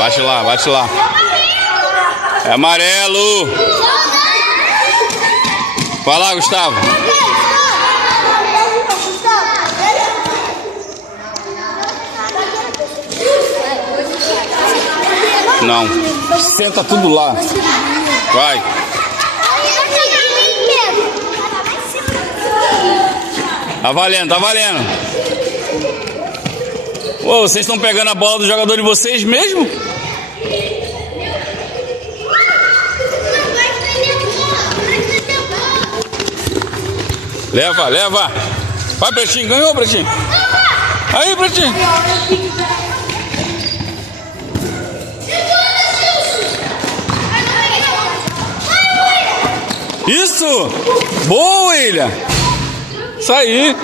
Bate lá, bate lá. É amarelo. Vai lá, Gustavo. Não. Senta tudo lá. Vai. Tá valendo, tá valendo. Ô, vocês estão pegando a bola do jogador de vocês mesmo? Leva, leva. Vai, Pretinho, ganhou, Pretinho. Aí, Pretinho. Isso! Boa, William! Isso aí!